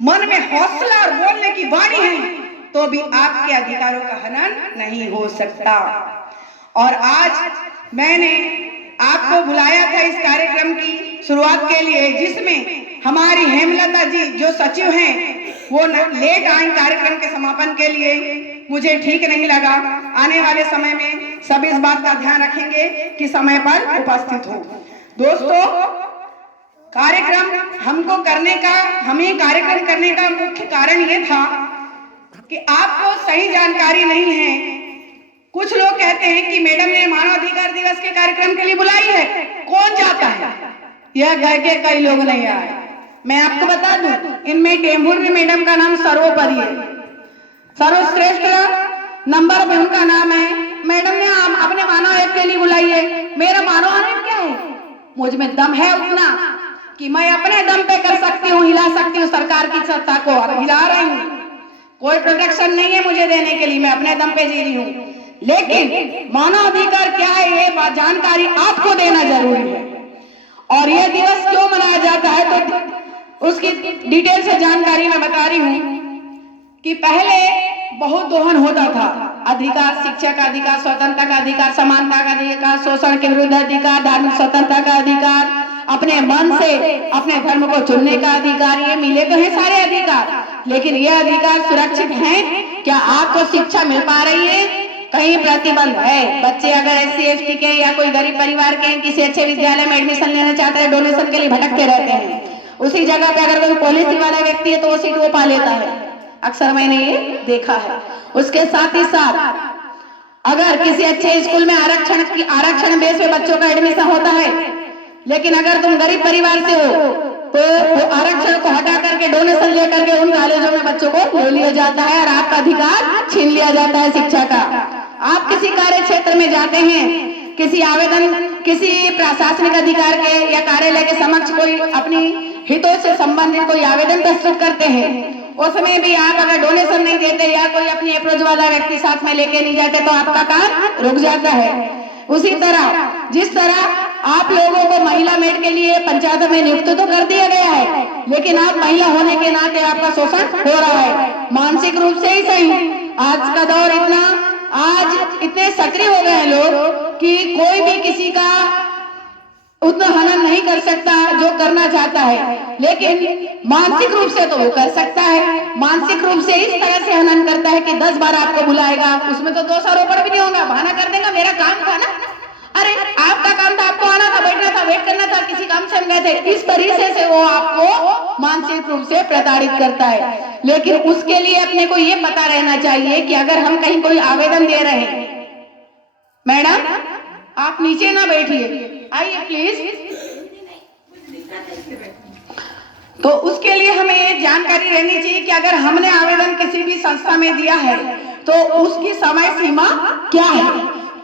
मन में हौसला और बोलने की वाणी है, तो भी आपके अधिकारों का हनन नहीं हो सकता। और आज मैंने आपको बुलाया था इस कार्यक्रम की शुरुआत के लिए, जिसमें हमारी हेमलता जी जो सचिव हैं वो लेट आए कार्यक्रम के समापन के लिए। मुझे ठीक नहीं लगा। आने वाले समय में सब इस बात का ध्यान रखेंगे कि समय पर उपस्थित हो। दोस्तों, कार्यक्रम हमें कार्यक्रम करने का मुख्य कारण ये था कि आपको सही जानकारी नहीं है। कुछ लोग कहते हैं कि मैडम ने मानवाधिकार दिवस के कार्यक्रम के लिए बुलाई है, कौन जाता है? यह कह के कई लोग नहीं आए। मैं आपको बता दूं, इनमें टेम्बुर्री मैडम का नाम सर्वोपरि है, सर्वश्रेष्ठ नंबर में उनका नाम है। मैडम ने अपने मानव आयोग के लिए बुलाई है। मेरा मानव आयोग क्या है? मुझ में दम है उतना कि मैं अपने दम पे कर सकती हूँ, हिला सकती हूँ सरकार की सत्ता को, और हिला रही हूँ। कोई प्रोटेक्शन नहीं है मुझे देने के लिए, मैं अपने दम पे जी रही हूँ। लेकिन मानव अधिकार क्या है ये जानकारी आपको देना जरूरी है। और यह दिवस क्यों मनाया जाता है तो उसकी डिटेल से जानकारी मैं बता रही हूँ कि पहले बहुत दोहन होता था। अधिकार, शिक्षा का अधिकार, स्वतंत्रता का अधिकार, समानता का अधिकार, शोषण के विरुद्ध अधिकार, धार्मिक स्वतंत्रता का अधिकार, अपने मन से अपने धर्म को चुनने का अधिकार, ये मिले तो हैं सारे अधिकार। लेकिन ये अधिकार सुरक्षित हैं? क्या आपको शिक्षा मिल पा रही है? कहीं प्रतिबंध है। बच्चे अगर SC/ST के या कोई गरीब परिवार के किसी अच्छे विद्यालय में एडमिशन लेना चाहते हैं, डोनेशन के लिए भटकते रहते हैं। उसी जगह पे अगर कोई पॉलिसी वाला व्यक्ति है तो वो सीट वो पा लेता है। अक्सर मैंने ये देखा है। उसके साथ ही साथ अगर किसी अच्छे स्कूल में आरक्षण बेस पे बच्चों का एडमिशन होता है, लेकिन अगर तुम गरीब परिवार से हो तो आरक्षण को हटा करके डोनेशन लेकर के उन कॉलेजों में बच्चों को ले लिया जाता है और आपका अधिकार छीन लिया जाता है शिक्षा का। आप किसी कार्य क्षेत्र में जाते हैं, किसी प्रशासनिक अधिकार के या कार्यालय के समक्ष कोई अपनी हितों से संबंधित कोई आवेदन प्रस्तुत करते हैं, उसमें भी आप अगर डोनेशन नहीं देते या कोई अपनी अप्रोच वाला व्यक्ति साथ में लेके नहीं जाते तो आपका काम रुक जाता है। उसी तरह जिस तरह आप लोगों को महिला मेड के लिए पंचायत में नियुक्त तो कर दिया गया है, लेकिन आप महिला होने के नाते आपका शोषण हो रहा है, मानसिक रूप से ही सही। आज का दौर आज इतने सक्रिय हो गए हैं लोग कि कोई भी किसी का उतना हनन नहीं कर सकता जो करना चाहता है, लेकिन मानसिक रूप से तो वो कर सकता है। मानसिक रूप से इस तरह से हनन करता है कि 10 बार आपको बुलाएगा, उसमें तो दोषारोपण भी नहीं होगा, बहाना कर देगा मेरा काम था ना। अरे आपका काम था, आपको आना था, बैठना था, वेट करना था, किसी काम से हम गए थे। इस तरीके से वो आपको मानसिक रूप से प्रताड़ित करता है। लेकिन उसके लिए अपने को ये पता रहना चाहिए कि अगर हम कहीं कोई आवेदन दे रहे हैं, मैडम आप नीचे ना बैठिए, आइए प्लीज। तो उसके लिए हमें ये जानकारी रहनी चाहिए कि अगर हमने आवेदन किसी भी संस्था में दिया है तो उसकी समय सीमा क्या है।